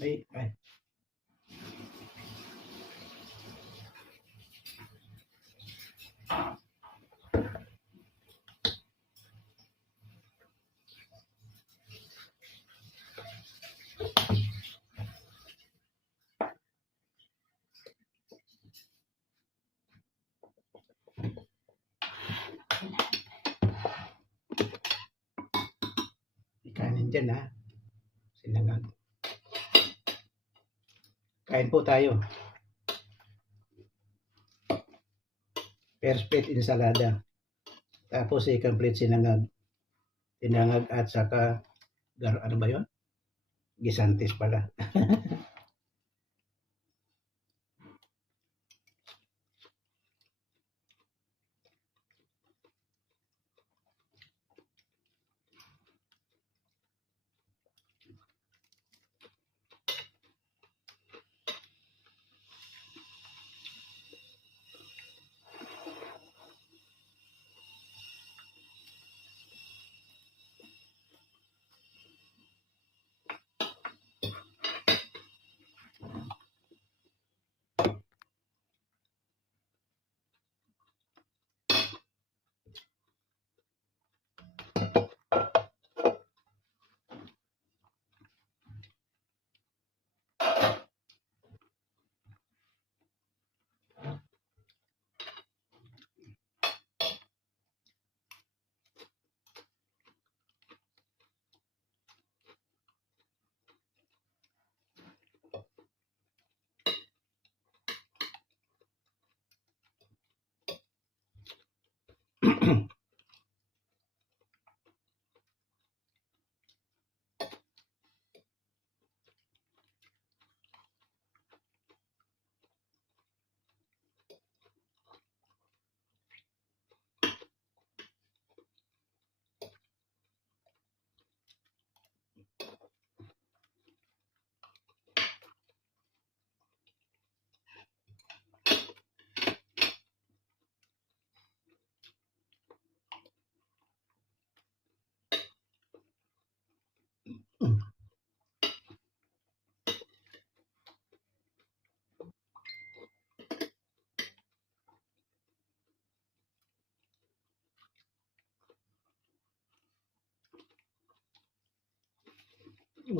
Ay. Kanin dyan ha. Sinangag. Kain po tayo. First plate ensalada. Tapos second plate sinangag. Sinangag at saka ano ba yun? Gisantes pala.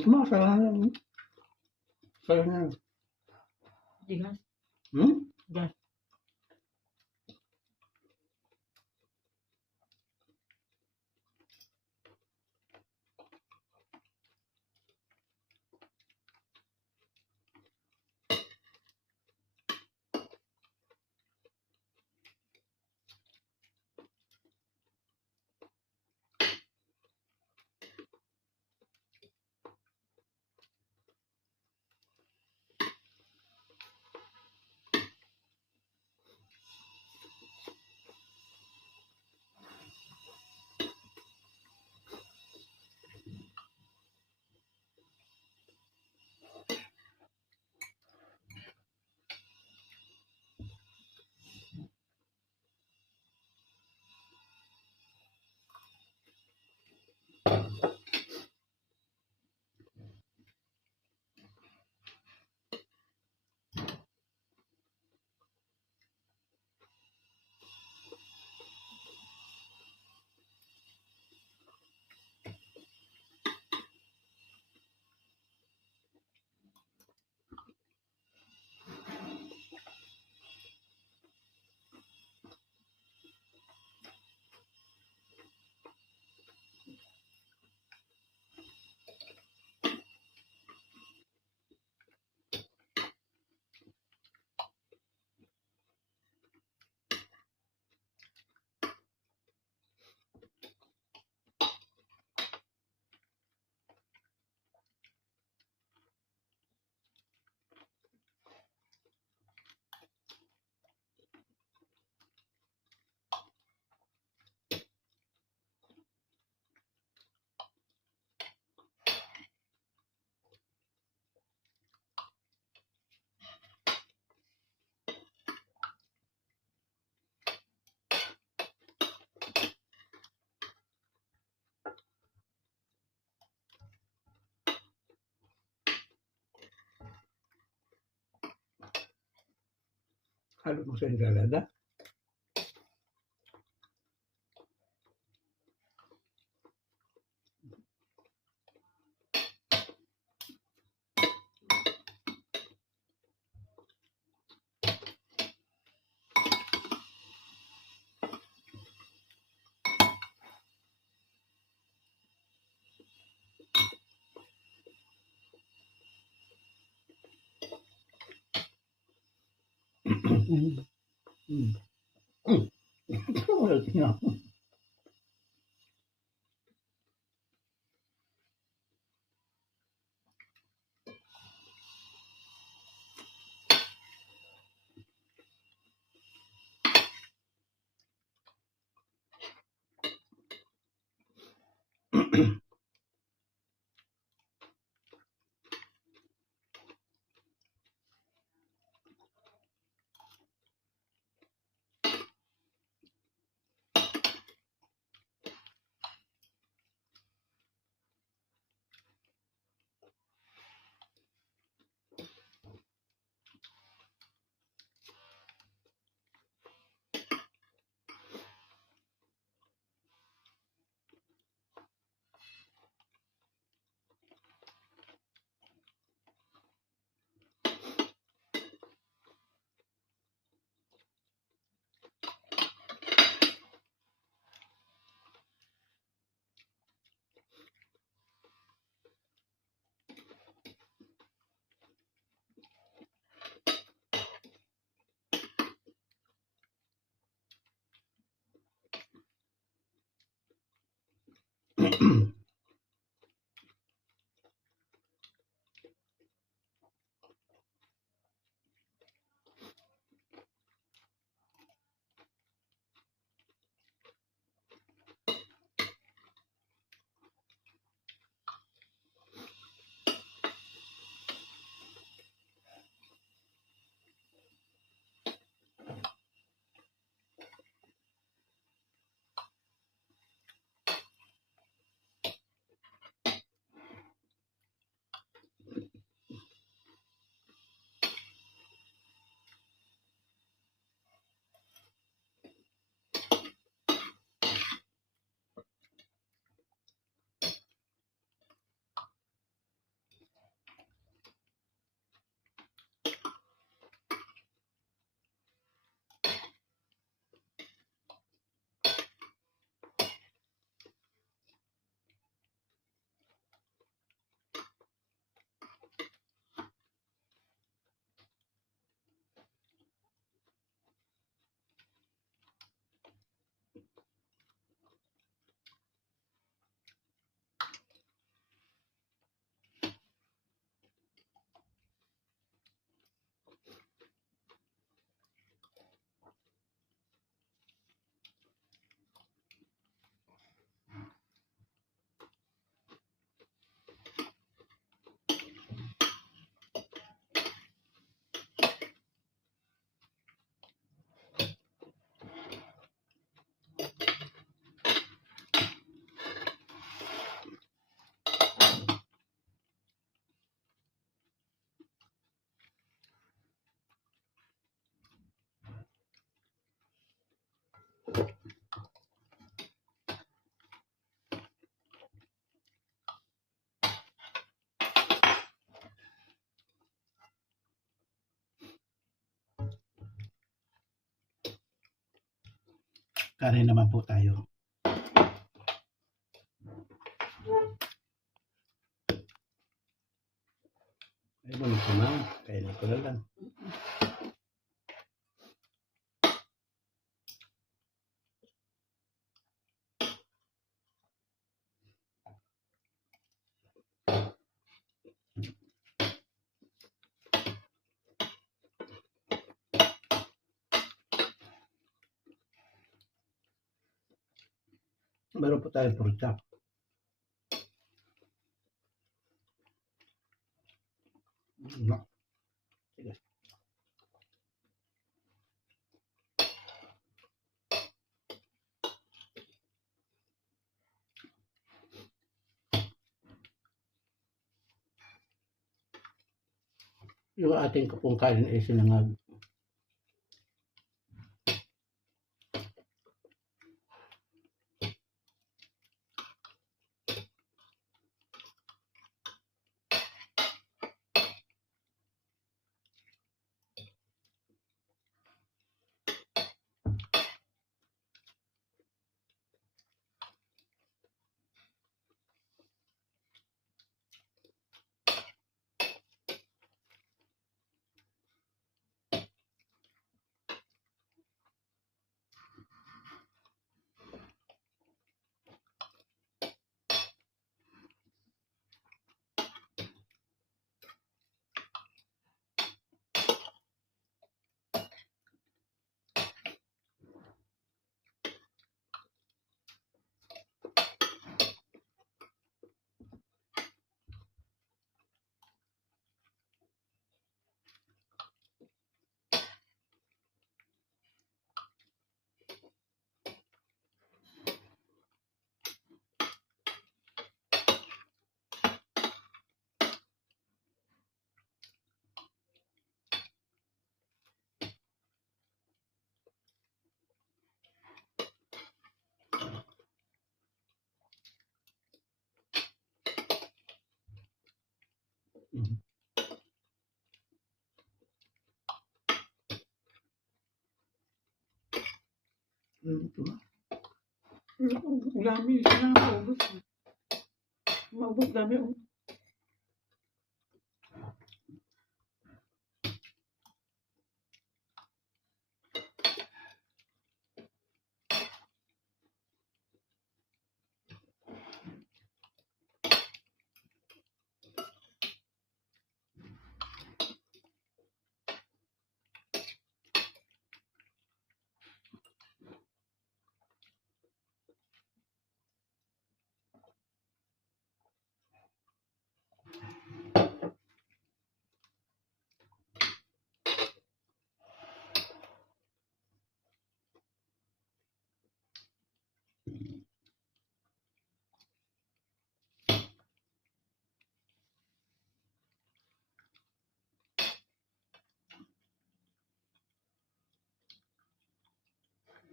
Masarap. Sarap na. Digas. Hmm? Gas. Halo mo sa ensalada. Wala siya. Kanin naman po tayo. Ay, bunot ko na. Kainin ko na lang. Meron po tayong pork chop. No. Sige. Yung ating pong kanin ay sinangag. Mhm. Ito ba? Ang dami. Sana maubos. Maubos dami. Oh.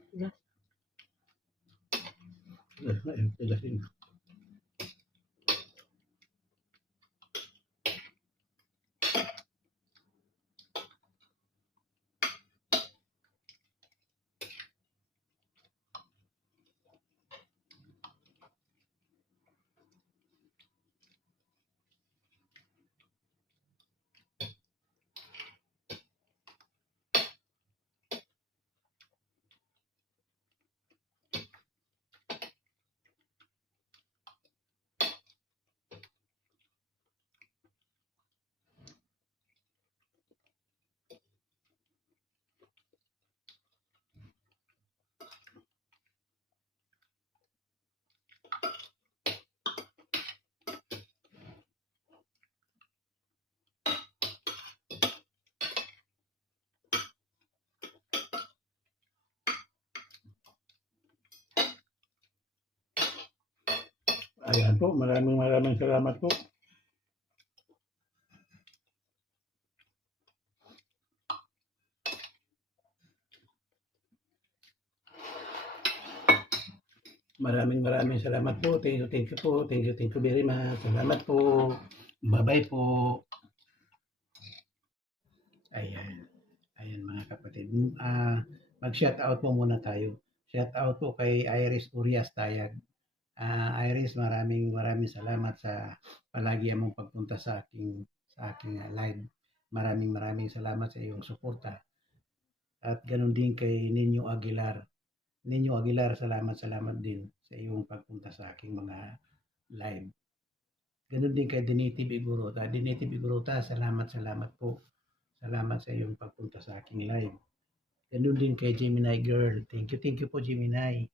Tigas. Ayun, tigasin. Ayan po, maraming salamat po. Maraming salamat po. Thank you po. Thank you very much. Salamat po. Bye-bye po. Ayan. Ayan mga kapatid. Mag-shoutout po muna tayo. Shoutout po kay Iris Urias Tayag. Iris, maraming salamat sa palagi mong pagpunta sa aking live. Maraming salamat sa iyong suporta. At ganun din kay Ninyo Aguilar. Ninyo Aguilar, salamat din sa iyong pagpunta sa aking mga live. Ganun din kay Dinative Igorota. Dinative Igorota, salamat po. Salamat sa iyong pagpunta sa aking live. Ganun din kay Gemini Girl. Thank you po Gemini.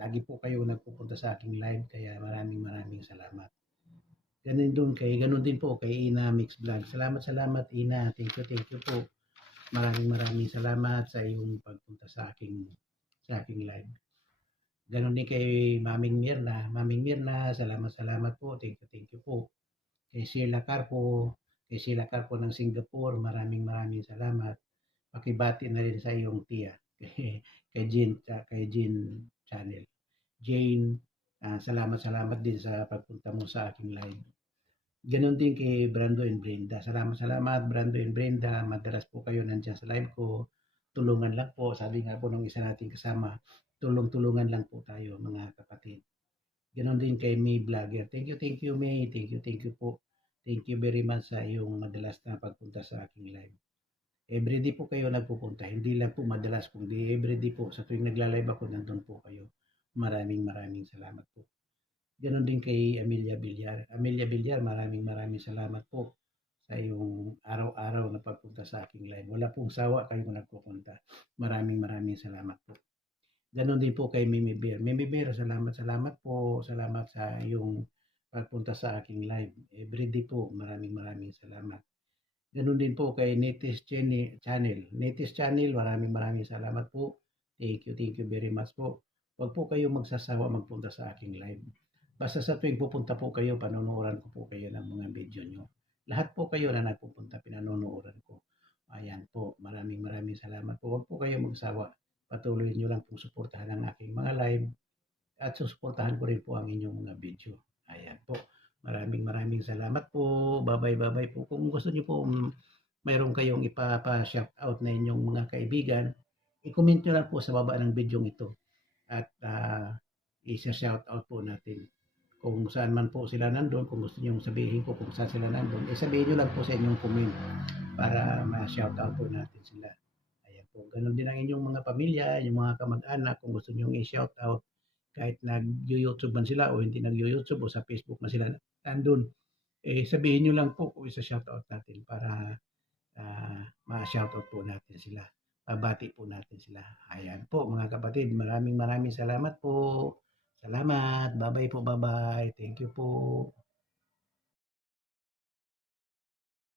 Lagi po kayo nagpupunta sa aking live kaya maraming salamat. Ganun din po kay Ina Mix Vlog. Salamat Ina. Thank you po. Maraming salamat sa iyong pagpunta sa aking live. Ganun din kay Maming Mirna. Maming Mirna, salamat po. Thank you po. Kay Sheila Carpo ng Singapore, maraming salamat. Pakibati na rin sa iyong tiya, kay Jean Channel. Jane, salamat din sa pagpunta mo sa aking live. Ganon din kay Brando and Brenda. Salamat Brando and Brenda. Madalas po kayo nandiyan sa live ko. Tulungan lang po. Sabi nga po ng isa nating kasama, tulungan lang po tayo mga kapatid. Ganon din kay May Vlogger. Thank you May. Thank you po. Thank you very much sa iyong madalas na pagpunta sa aking live. Everyday po kayo nagpupunta. Hindi lang po madalas, kundi everyday po. Sa tuwing nagla-live ako, nandun po kayo. Maraming salamat po. Ganon din kay Amelia Villar. Amelia Villar, maraming salamat po sa iyong araw-araw na pagpunta sa aking live. Wala pong sawa kayong nagpupunta. Maraming salamat po. Ganon din po kay Mimi Bear. Mimi Bear, salamat po. Salamat sa iyong pagpunta sa aking live. Everyday po, maraming salamat. Ganon din po kay Netis Channel. Netis Channel, maraming salamat po. Thank you very much po. Huwag po kayo magsasawa magpunta sa aking live. Basta sa tuwing pupunta po kayo, panonoodin ko po kayo ng mga video nyo. Lahat po kayo na nagpupunta, pinanonoodin ko. Ayan po, maraming salamat po. Huwag po kayo magsawa. Patuloy nyo lang pong suportahan ang aking mga live at susuportahan ko rin po ang inyong mga video. Ayan po. Maraming salamat po. Bye-bye po. Kung gusto niyo po mayroon kayong ipapa-shoutout na inyong mga kaibigan, i-comment niyo lang po sa baba ng bidyong ito at isa-shoutout po natin. Kung saan man po sila nandun, kung gusto niyong sabihin ko kung saan sila nandun, sabihin niyo lang po sa inyong comment para ma-shoutout po natin sila. Ayan po. Ganun din ang inyong mga pamilya, yung mga kamag-anak, kung gusto niyong i-shoutout, kahit nag-YouTube man sila o hindi nag-YouTube o sa Facebook na sila nandun, sabihin niyo lang po kung isa-shoutout natin para ma-shoutout po natin sila. Babati po natin sila. Ayan po mga kapatid, maraming salamat po. Salamat. Bye-bye po, bye-bye. Thank you po.